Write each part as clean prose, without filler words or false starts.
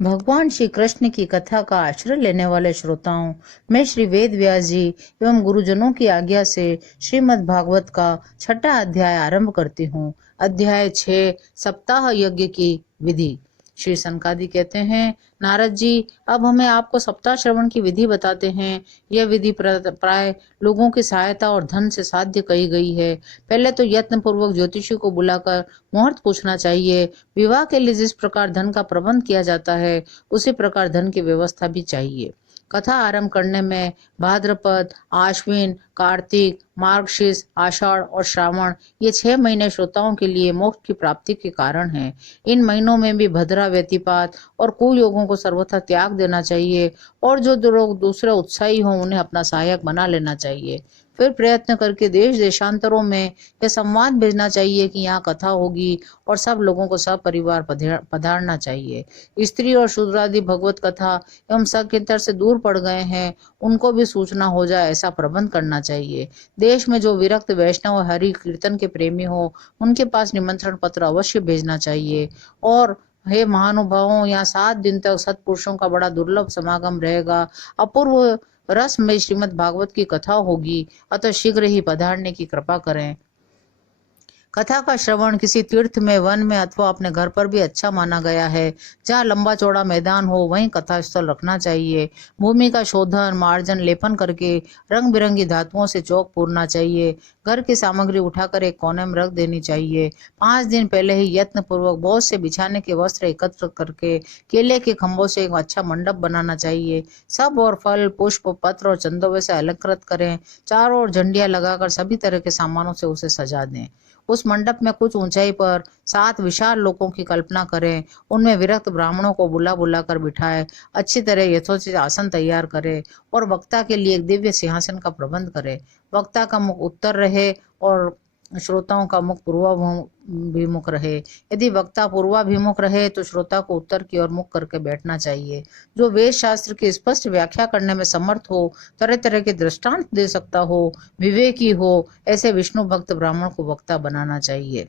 भगवान श्री कृष्ण की कथा का आश्रय लेने वाले श्रोताओं, मैं श्री वेद व्यास जी एवं गुरुजनों की आज्ञा से श्रीमद् भागवत का 6ठा अध्याय आरंभ करती हूँ। अध्याय 6, सप्ताह यज्ञ की विधि। श्री सनकादि कहते हैं, नारद जी, अब हमें आपको सप्ताह श्रवण की विधि बताते हैं। यह विधि प्राय लोगों की सहायता और धन से साध्य कही गई है। पहले तो यत्न पूर्वक ज्योतिषी को बुलाकर मुहूर्त पूछना चाहिए। विवाह के लिए जिस प्रकार धन का प्रबंध किया जाता है, उसी प्रकार धन की व्यवस्था भी चाहिए। कथा आरंभ करने में भाद्रपद, आश्विन, कार्तिक, मार्गशीर्ष, आषाढ़ और श्रावण, ये 6 महीने श्रोताओं के लिए मोक्ष की प्राप्ति के कारण हैं। इन महीनों में भी भद्रा, व्यतिपात और कुयोगों को सर्वथा त्याग देना चाहिए और जो लोग दूसरे उत्साही हों उन्हें अपना सहायक बना लेना चाहिए। फिर प्रयत्न करके देश देशांतरों में यह संवाद भेजना चाहिए कि यहाँ कथा होगी और सब लोगों को सब परिवार पधारना चाहिए। स्त्री और शूद्रादि भगवत कथा एवं संकीर्तन से दूर पड़ गए हैं, उनको भी सूचना हो जाए, ऐसा प्रबंध करना चाहिए। देश में जो विरक्त वैष्णव और हरि कीर्तन के प्रेमी हो, उनके पास निमंत्रण पत्र अवश्य भेजना चाहिए। और हे महानुभावों, यहाँ 7 दिन तक सत्पुरुषों का बड़ा दुर्लभ समागम रहेगा। अपूर्व रस में श्रीमद् भागवत की कथा होगी, अतः शीघ्र ही पधारने की कृपा करें। कथा का श्रवण किसी तीर्थ में, वन में अथवा अपने घर पर भी अच्छा माना गया है। जहाँ लंबा चौड़ा मैदान हो वहीं कथा स्थल रखना चाहिए। भूमि का शोधन, मार्जन, लेपन करके रंग बिरंगी धातुओं से चौक पूरना चाहिए। घर की सामग्री उठाकर एक कोने में रख देनी चाहिए। 5 दिन पहले ही यत्न पूर्वक बहुत से बिछाने के वस्त्र एकत्र करके केले के खंभों से एक अच्छा मंडप बनाना चाहिए। सब और फल, पुष्प, पत्र और चंदों से अलंकृत करें। चारों ओर झंडियां लगाकर सभी तरह के सामानों से उसे सजा दें। उस मंडप में कुछ ऊंचाई पर 7 विशाल लोकों की कल्पना करें। उनमें विरक्त ब्राह्मणों को बुला बुला कर बिठाए। अच्छी तरह यथोचित आसन तैयार करे और वक्ता के लिए एक दिव्य सिंहासन का प्रबंध करे। वक्ता का मुख उत्तर रहे और श्रोताओं का मुख पूर्वाभिमुख रहे। यदि वक्ता पूर्वाभिमुख रहे तो श्रोता को उत्तर की ओर मुख करके बैठना चाहिए। जो वेद शास्त्र की स्पष्ट व्याख्या करने में समर्थ हो, तरह तरह के दृष्टांत दे सकता हो, विवेकी हो, ऐसे विष्णु भक्त ब्राह्मण को वक्ता बनाना चाहिए।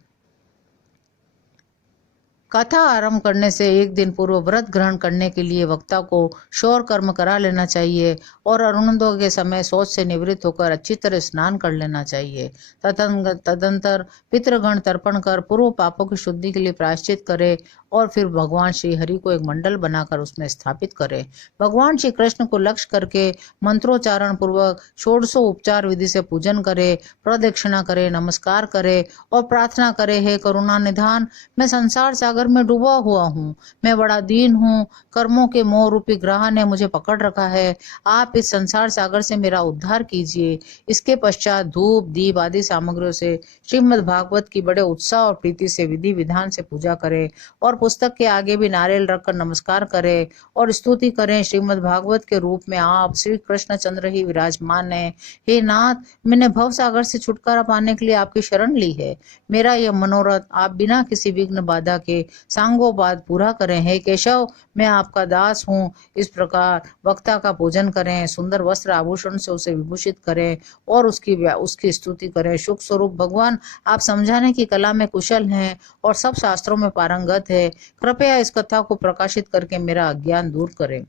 कथा आरंभ करने से एक दिन पूर्व व्रत ग्रहण करने के लिए वक्ता को शौर कर्म करा लेना चाहिए और अरुणोदय के समय शौच से निवृत्त होकर अच्छी तरह स्नान कर लेना चाहिए। तदंतर पितृगण तर्पण कर पूर्व पापों की शुद्धि के लिए प्रायश्चित करे और फिर भगवान श्री हरि को एक मंडल बनाकर उसमें स्थापित करे। भगवान श्री कृष्ण को लक्ष्य करके मंत्रोच्चारण पूर्वक 16 उपचार विधि से पूजन करे, प्रदक्षिणा करे, नमस्कार करे और प्रार्थना करे, हे करुणा निधान, मैं संसार सागर में डूबा हुआ हूँ। मैं बड़ा दीन हूँ। कर्मों के मोह रूपी ग्रह ने मुझे पकड़ रखा है। आप इस संसार सागर से मेरा उद्धार कीजिए। इसके पश्चात धूप, दीप आदि सामग्रियों से श्रीमद् भागवत की बड़े उत्साह और प्रीति से विधि विधान से पूजा करें और पुस्तक के आगे भी नारियल रखकर नमस्कार करें और स्तुति करें। श्रीमद् भागवत के रूप में आप श्री कृष्ण चंद्र ही विराजमान है। हे नाथ, मैंने भव सागर से छुटकारा पाने के लिए आपकी शरण ली है। मेरा यह मनोरथ आप बिना किसी विघ्न बाधा के सांगोपाद पूरा करें। हे केशव, मैं आपका दास हूँ। इस प्रकार वक्ता का पूजन करें, सुंदर वस्त्र आभूषण से उसे विभूषित करें और उसकी स्तुति करें। सुख स्वरूप भगवान, आप समझाने की कला में कुशल हैं और सब शास्त्रों में पारंगत है। कृपया इस कथा को प्रकाशित करके मेरा अज्ञान दूर करें।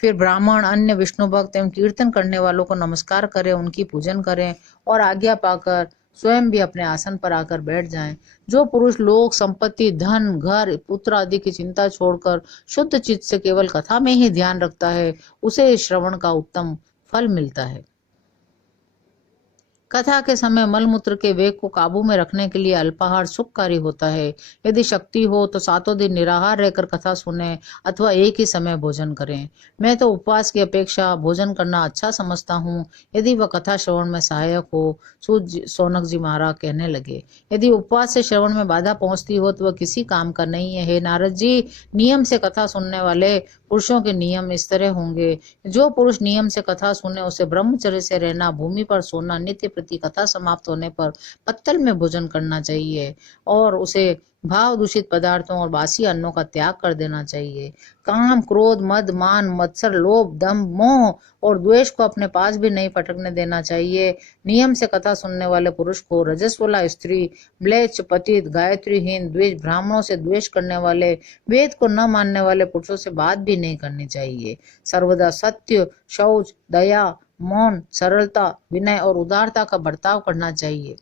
फिर ब्राह्मण, अन्य विष्णु भक्त एवं कीर्तन करने वालों को नमस्कार करें, उनकी पूजन करें और आज्ञा पाकर स्वयं भी अपने आसन पर आकर बैठ जाएं। जो पुरुष लोक संपत्ति, धन, घर, पुत्र आदि की चिंता छोड़कर शुद्ध चित्त से केवल कथा में ही ध्यान रखता है, उसे इस श्रवण का उत्तम फल मिलता है। कथा के समय मलमूत्र के वेग को काबू में रखने के लिए अल्पाहार सुखकारी होता है। यदि शक्ति हो तो 7 दिन निराहार रहकर कथा सुने अथवा एक ही समय भोजन करें। मैं तो उपवास की अपेक्षा भोजन करना अच्छा समझता हूँ, यदि वह कथा श्रवण में सहायक हो। सोनक जी महाराज कहने लगे, यदि उपवास से श्रवण में बाधा पहुंचती हो तो वह किसी काम का नहीं है। हे नारद जी, नियम से कथा सुनने वाले पुरुषों के नियम इस तरह होंगे। जो पुरुष नियम से कथा सुने उसे ब्रह्मचर्य से रहना, भूमि पर सोना, नित्य प्रति कथा समाप्त होने पर पत्तल में भोजन करना चाहिए और उसे भाव दूषित पदार्थों और बासी अन्नों का त्याग कर देना चाहिए। काम, क्रोध, मद, मान, मत्सर, लोभ, दंभ, मोह और द्वेष को अपने पास भी नहीं पटकने देना चाहिए। नियम से कथा सुनने वाले पुरुष को रजस्वला स्त्री, म्लेच्छ, पतित, गायत्रीहीन, द्वेष, ब्राह्मणों से द्वेष करने वाले, वेद को न मानने वाले पुरुषों से बात भी नहीं करनी चाहिए। सर्वदा सत्य, शौच, दया, मौन, सरलता, विनय और उदारता का बर्ताव करना चाहिए।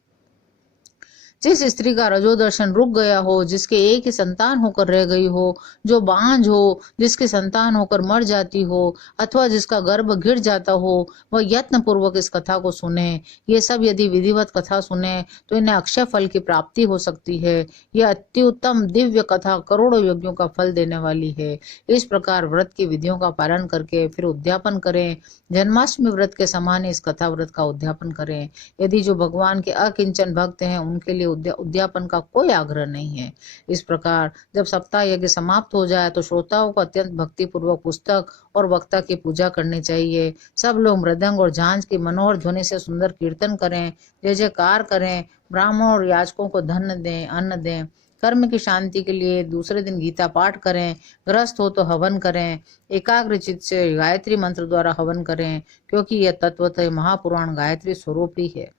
जिस स्त्री का रजोदर्शन रुक गया हो, जिसके एक ही संतान होकर रह गई हो, जो बांझ हो, जिसकी संतान होकर मर जाती हो अथवा जिसका गर्भ गिर जाता हो, वह यत्न पूर्वक इस कथा को सुने। ये सब यदि विधिवत कथा सुने तो इन्हें अक्षय फल की प्राप्ति हो सकती है। यह अत्युत्तम दिव्य कथा करोड़ों यज्ञों का फल देने वाली है। इस प्रकार व्रत की विधियों का पालन करके फिर उद्यापन करें। जन्माष्टमी व्रत के समान इस कथा व्रत का उद्यापन करें। यदि जो भगवान के अकिंचन भक्त हैं उनके लिए उद्यापन का कोई आग्रह नहीं है। इस प्रकार जब सप्ताह यज्ञ समाप्त हो जाए तो श्रोताओं को अत्यंत भक्ति पूर्वक पुस्तक और वक्ता की पूजा करनी चाहिए। सब लोग मृदंग और झांझ की मनोहर ध्वनि से सुंदर कीर्तन करें, जय जयकार करें, ब्राह्मण और याचकों को धन दें, अन्न दें। कर्म की शांति के लिए दूसरे दिन गीता पाठ करें। ग्रस्त हो तो हवन करें। एकाग्र चित्त से गायत्री मंत्र द्वारा हवन करें, क्योंकि यह तत्वतः महापुराण गायत्री स्वरूप ही है।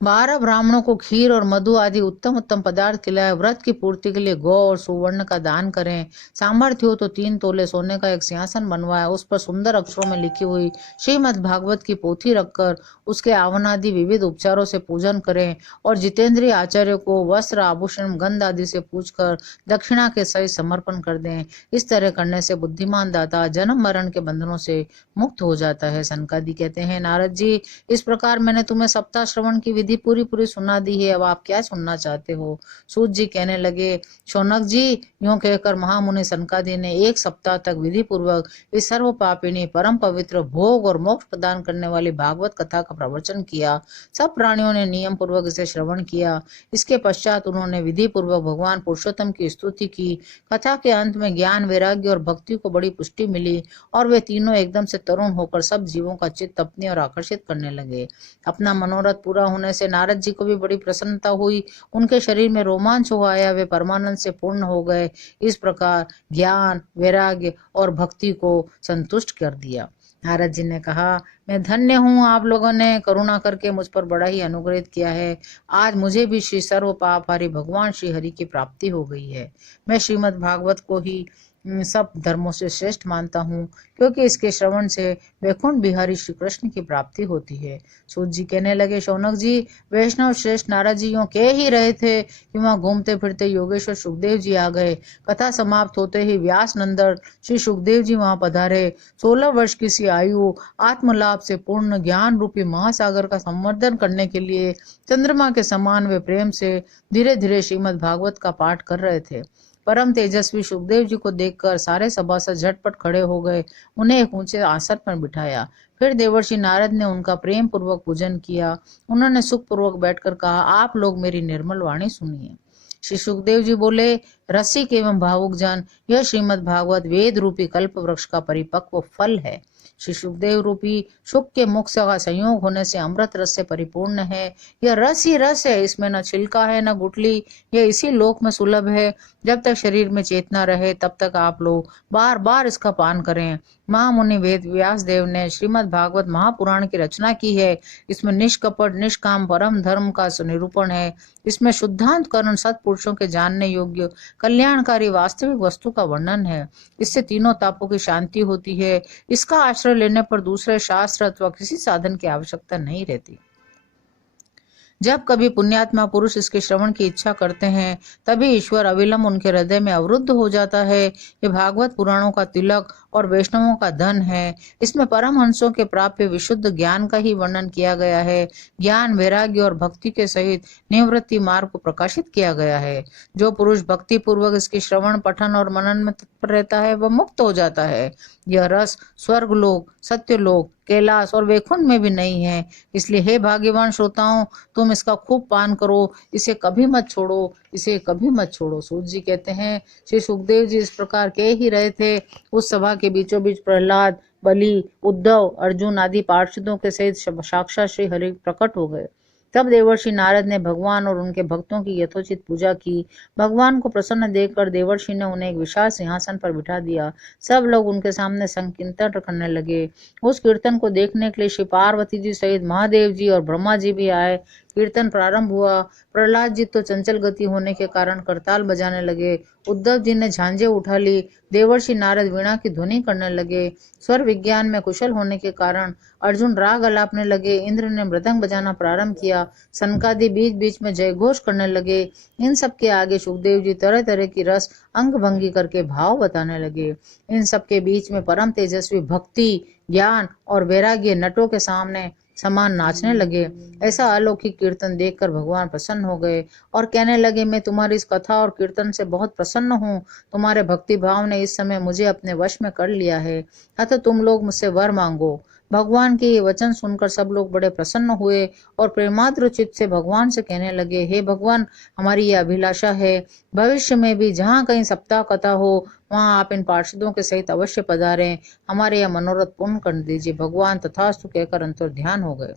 12 ब्राह्मणों को खीर और मधु आदि उत्तम उत्तम पदार्थ खिलाए। व्रत की पूर्ति के लिए गौ और सुवर्ण का दान करें। सामर्थ्य हो तो 3 तोले सोने का एक सिंहासन बनवाए, उस पर सुंदर अक्षरों में लिखी हुई श्रीमद् भागवत की पोथी रखकर उसके आवन आदि विविध उपचारों से पूजन करें और जितेंद्रीय आचार्य को वस्त्र, आभूषण, गंध आदि से पूछकर दक्षिणा के सहित समर्पण कर दें। इस तरह करने से बुद्धिमान दाता जन्म मरण के बंधनों से मुक्त हो जाता है। सनकादि कहते हैं, नारद जी, इस प्रकार मैंने तुम्हें सप्ताह श्रवण की विधि पूरी सुना दी है, अब आप क्या सुनना चाहते हो? सूत जी कहने लगे, शौनक जी, यूं कहकर महामुनि सनकादि ने 1 सप्ताह तक विधि पूर्वक इस सर्व पापिनी परम पवित्र भोग और मोक्ष प्रदान करने वाली भागवत कथा का प्रवचन किया। सब प्राणियों ने नियम पूर्वक इसे श्रवण किया। इसके पश्चात उन्होंने विधि पूर्वक भगवान पुरुषोत्तम की स्तुति की। कथा के अंत में ज्ञान, वैराग्य और भक्ति को बड़ी पुष्टि मिली और वे तीनों एकदम से तरुण होकर सब जीवों का चित्त अपनी ओर आकर्षित करने लगे। अपना मनोरथ पूरा होने से नारद जी को भी बड़ी प्रसन्नता हुई। उनके शरीर में रोमांच हो आया, वे परमानंद से पूर्ण हो गए। इस प्रकार ज्ञान, वैराग्य और भक्ति को संतुष्ट कर दिया। नारद जी ने कहा, मैं धन्य हूँ, आप लोगों ने करुणा करके मुझ पर बड़ा ही अनुग्रहित किया है। आज मुझे भी श्री सर्व पापहारी भगवान श्री हरि की प्राप्ति हो गई है। मैं श्रीमद् भागवत को ही सब धर्मों से श्रेष्ठ मानता हूँ, क्योंकि इसके श्रवण से वैकुंठ बिहारी श्री कृष्ण की प्राप्ति होती है। सूत जी कहने लगे, शौनक जी, वैष्णव श्रेष्ठ नारद जी यूं कह ही रहे थे कि वहां घूमते फिरते योगेश्वर सुखदेव जी आ गए। कथा समाप्त होते ही व्यास नंदन श्री सुखदेव जी वहां पधारे। 16 वर्ष की सी आयु आत्मलाभ से पूर्ण ज्ञान रूपी महासागर का संवर्धन करने के लिए चंद्रमा के समान वे प्रेम से धीरे धीरे श्रीमद् भागवत का पाठ कर रहे थे। परम तेजस्वी सुखदेव जी को देखकर सारे सभासद झटपट खड़े हो गए। उन्हें एक ऊंचे आसन पर बिठाया। फिर देवर्षि नारद ने उनका प्रेम पूर्वक पूजन किया। उन्होंने सुख पूर्वक बैठकर कहा, आप लोग मेरी निर्मल वाणी सुनिए। श्री सुखदेव जी बोले, रसिक एवं भावुक जन, यह श्रीमद् भागवत वेद रूपी कल्प वृक्ष का परिपक्व फल है। श्री सुखदेव रूपी शुक के मुख का संयोग होने से अमृत रस से परिपूर्ण है। यह रस ही रस है, इसमें न छिलका है न गुठली। यह इसी लोक में सुलभ है। जब तक शरीर में चेतना रहे तब तक आप लोग बार बार इसका पान करें। महामुनि वेद व्यास देव ने श्रीमद् भागवत महापुराण की रचना की है। इसमें निष्कपट निष्काम परम धर्म का निरूपण है। इसमें शुद्धांत करण सत्पुरुषों के जानने योग्य कल्याणकारी वास्तविक वस्तु का वर्णन है। इससे तीनों तापों की शांति होती है। इसका आश्रय लेने पर दूसरे शास्त्र अथवा किसी साधन की आवश्यकता नहीं रहती। जब कभी पुण्यात्मा पुरुष इसके श्रवण की इच्छा करते हैं तभी ईश्वर अविलंब उनके हृदय में अवरुद्ध हो जाता है। ये भागवत पुराणों का तिलक और वैष्णवों का धन है। इसमें परमहंसों के प्राप्य विशुद्ध ज्ञान का ही वर्णन किया गया है। ज्ञान, वैराग्य और भक्ति के सहित निवृत्ति मार्ग को प्रकाशित किया गया है। जो पुरुष भक्ति पूर्वक इसके श्रवण, पठन और मनन में तत्पर रहता है वह मुक्त हो जाता है। यह रस स्वर्गलोक, सत्यलोक, कैलाश और वैकुंठ में भी नहीं है। इसलिए हे भाग्यवान श्रोताओं, तुम इसका खूब पान करो, इसे कभी मत छोड़ो, इसे कभी मत छोड़ो। सूत जी कहते हैं, श्री सुखदेव जी इस प्रकार कह ही रहे थे। उस सभा के बीचों बीच प्रहलाद, बलि, उद्धव, अर्जुन आदि पार्षदों के सहित साक्षात श्री हरि प्रकट हो गए। तब देवर्षि नारद ने भगवान और उनके भक्तों की यथोचित पूजा की। भगवान को प्रसन्न देखकर देवर्षि ने उन्हें एक विशाल सिंहासन पर बिठा दिया। सब लोग उनके सामने संकीर्तन करने लगे। उस कीर्तन को देखने के लिए श्री पार्वती जी सहित महादेव जी और ब्रह्मा जी भी आए। कीर्तन प्रारंभ हुआ। प्रहलाद जी तो चंचल गति होने के कारण करताल बजाने लगे। उद्धव जी ने झांझे उठा ली। देवर्षि नारद वीणा की ध्वनि करने लगे। स्वर विज्ञान में कुशल होने के कारण अर्जुन राग अलापने लगे। इंद्र ने मृदंग बजाना प्रारंभ किया। सनकादि बीच बीच में जयघोष करने लगे। इन सब के आगे सुखदेव जी तरह तरह की रस अंग भंगी करके भाव बताने लगे। इन सब के बीच में परम तेजस्वी भक्ति, ज्ञान और वैराग्य नटों के सामने समान नाचने लगे। ऐसा अलौकिक कीर्तन देखकर भगवान प्रसन्न हो गए और कहने लगे, मैं तुम्हारी इस कथा और कीर्तन से बहुत प्रसन्न हूँ। तुम्हारे भक्ति भाव ने इस समय मुझे अपने वश में कर लिया है। अतः तुम लोग मुझसे वर मांगो। भगवान के ये वचन सुनकर सब लोग बड़े प्रसन्न हुए और प्रेमाद्र चित्त से भगवान से कहने लगे, हे भगवान, हमारी ये अभिलाषा है, भविष्य में भी जहाँ कहीं सप्ताह कथा हो वहाँ आप इन पार्षदों के सहित अवश्य पधारें। हमारे यह मनोरथ पूर्ण कर दीजिए। भगवान तथास्तु कहकर अंतर्ध्यान हो गए।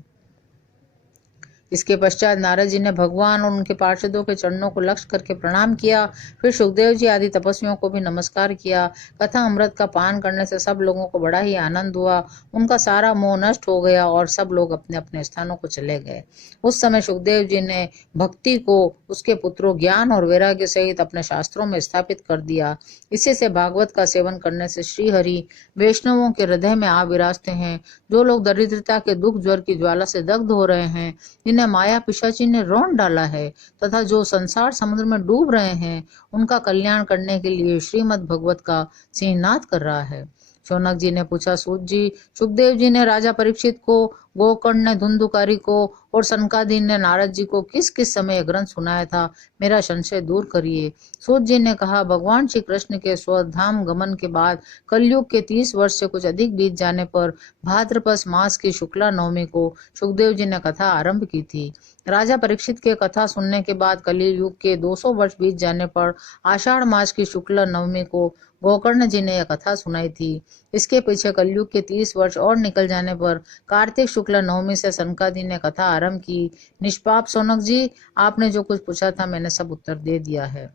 इसके पश्चात नारद जी ने भगवान और उनके पार्षदों के चरणों को लक्ष्य करके प्रणाम किया। फिर सुखदेव जी आदि तपस्वियों को भी नमस्कार किया। कथा अमृत का पान करने से सब लोगों को बड़ा ही आनंद हुआ। उनका सारा मोह नष्ट हो गया और सब लोग अपने अपने स्थानों को चले गए। उस समय सुखदेव जी ने भक्ति को उसके पुत्रों ज्ञान और वैराग्य सहित अपने शास्त्रों में स्थापित कर दिया। इसी से भागवत का सेवन करने से श्रीहरि वैष्णवों के हृदय में आ विराजते हैं। जो लोग दरिद्रता के दुख ज्वर की ज्वाला से दग्ध हो रहे हैं, जिन्हें माया पिशाची ने रौंद डाला है, तथा जो संसार समुद्र में डूब रहे हैं, उनका कल्याण करने के लिए श्रीमद् भगवत का सिंहनाद कर रहा है। शौनक जी ने पूछा, सूत जी, सुखदेव जी ने राजा परीक्षित को, गोकर्ण ने धुंधुकारी को और सनकादीन ने नारद जी को किस किस समय यह ग्रंथ सुनाया था, मेरा संशय दूर करिए। सूत जी ने कहा, भगवान श्री कृष्ण के स्वधाम गमन के बाद कलयुग के 30 वर्ष से कुछ अधिक बीत जाने पर भाद्रपद मास की शुक्ला नवमी को सुखदेव जी ने कथा आरंभ की थी। राजा परीक्षित के कथा सुनने के बाद कलयुग के 200 वर्ष बीत जाने पर आषाढ़ मास की शुक्ला नवमी को गोकर्ण जी ने यह कथा सुनाई थी। इसके पीछे कलयुग के 30 वर्ष और निकल जाने पर कार्तिक शुक्ला नवमी से सनकादि ने कथा आरंभ की। निष्पाप शौनक जी, आपने जो कुछ पूछा था मैंने सब उत्तर दे दिया है।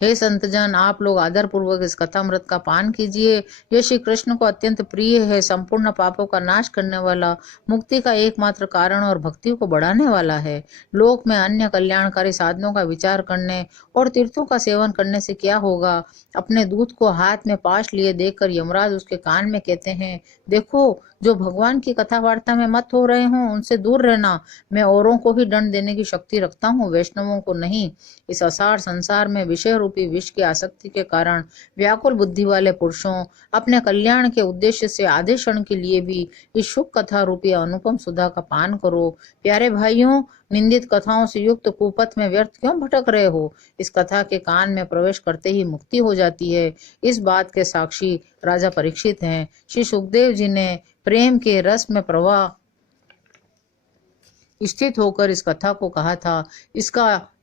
हे संतजन, आप लोग आदर पूर्वक इस कथामृत का पान कीजिए। यह श्री कृष्ण को अत्यंत प्रिय है, संपूर्ण पापों का नाश करने वाला, मुक्ति का एकमात्र कारण और भक्ति को बढ़ाने वाला है। लोक में अन्य कल्याणकारी साधनों का विचार करने और तीर्थों का सेवन करने से क्या होगा। अपने दूत को हाथ में पाश लिए देखकर यमराज उसके कान में कहते हैं, देखो, जो भगवान की कथा वार्ता में मत हो रहे हों उनसे दूर रहना। मैं औरों को ही दंड देने की शक्ति रखता हूँ, वैष्णवों को नहीं। इस असार संसार में विषय रूपी विष की आसक्ति के कारण व्याकुल बुद्धि वाले पुरुषों, अपने कल्याण के उद्देश्य से आधे क्षण के लिए भी इस शुभ कथा रूपी अनुपम सुधा का पान करो। प्यारे भाइयों, निंदित कथाओं से युक्त कुपथ में व्यर्थ क्यों भटक रहे हो। इस कथा के कान में प्रवेश करते ही मुक्ति हो जाती है। इस बात के साक्षी राजा परीक्षित हैं। श्री सुखदेव जी ने प्रेम के रस में प्रवाह स्थित होकर इस कथा को कहा था।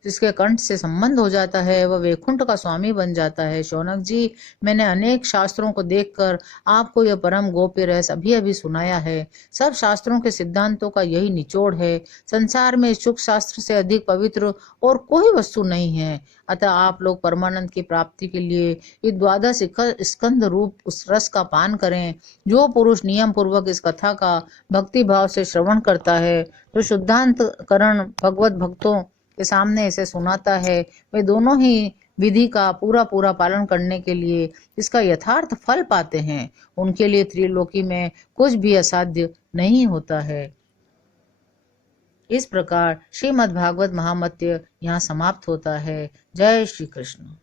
जिसके कंठ से संबंध हो जाता है वह वैकुंठ का स्वामी बन जाता है। शौनक जी, मैंने अनेक शास्त्रों को देखकर आपको यह परम गोप्य रहस्य अभी अभी सुनाया है। सब शास्त्रों के सिद्धांतों का यही निचोड़ है। संसार में इस शुक शास्त्र से अधिक पवित्र और कोई वस्तु नहीं है। अतः आप लोग परमानंद की प्राप्ति के लिए इस 12 स्कंद रूप उस रस का पान करें। जो पुरुष नियम पूर्वक इस कथा का भक्ति भाव से श्रवण करता है, जो शुद्धांत करण भगवत भक्तों के सामने इसे सुनाता है, वे दोनों ही विधि का पूरा पूरा पालन करने के लिए इसका यथार्थ फल पाते हैं। उनके लिए त्रिलोकी में कुछ भी असाध्य नहीं होता है। इस प्रकार श्रीमद् भागवत महामत्य यहाँ समाप्त होता है। जय श्री कृष्ण।